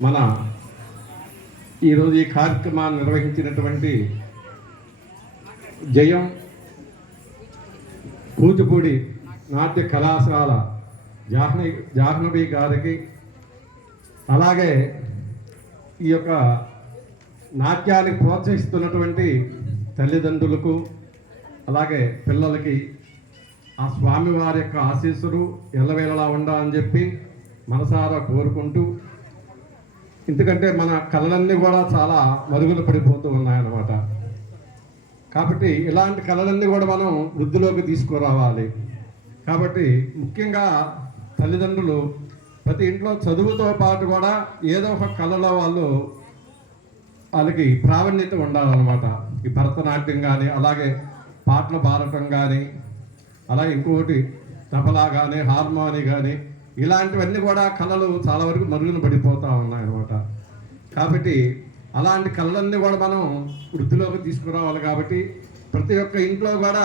మన ఈరోజు ఈ కార్యక్రమాన్ని నిర్వహించినటువంటి జయం కూచిపూడి నాట్య కళాశాల జాహ్నవి గారికి, అలాగే ఈ యొక్క నాట్యాన్ని ప్రోత్సహిస్తున్నటువంటి తల్లిదండ్రులకు, అలాగే పిల్లలకి ఆ స్వామివారి యొక్క ఆశీస్సులు ఎల్లవేళలా ఉండాలని చెప్పి మనసారా కోరుకుంటూ, ఎందుకంటే మన కళలన్నీ కూడా చాలా మరుగున పడిపోతూ ఉన్నాయన్నమాట. కాబట్టి ఇలాంటి కళలన్నీ కూడా మనం వృద్ధిలోకి తీసుకురావాలి. కాబట్టి ముఖ్యంగా తల్లిదండ్రులు ప్రతి ఇంట్లో చదువుతో పాటు కూడా ఏదో ఒక కళలో వాళ్ళకి ప్రావీణ్యత ఉండాలన్నమాట. ఈ భరతనాట్యం కానీ, అలాగే పాటలు పాడటం కానీ, అలాగే ఇంకొకటి తబలా కానీ, హార్మోని కానీ, ఇలాంటివన్నీ కూడా కళలు చాలా వరకు మరుగున పడిపోతూ ఉన్నాయన్నమాట. కాబట్టి అలాంటి కళలన్నీ కూడా మనం వృద్ధిలోకి తీసుకురావాలి. కాబట్టి ప్రతి ఒక్క ఇంట్లో కూడా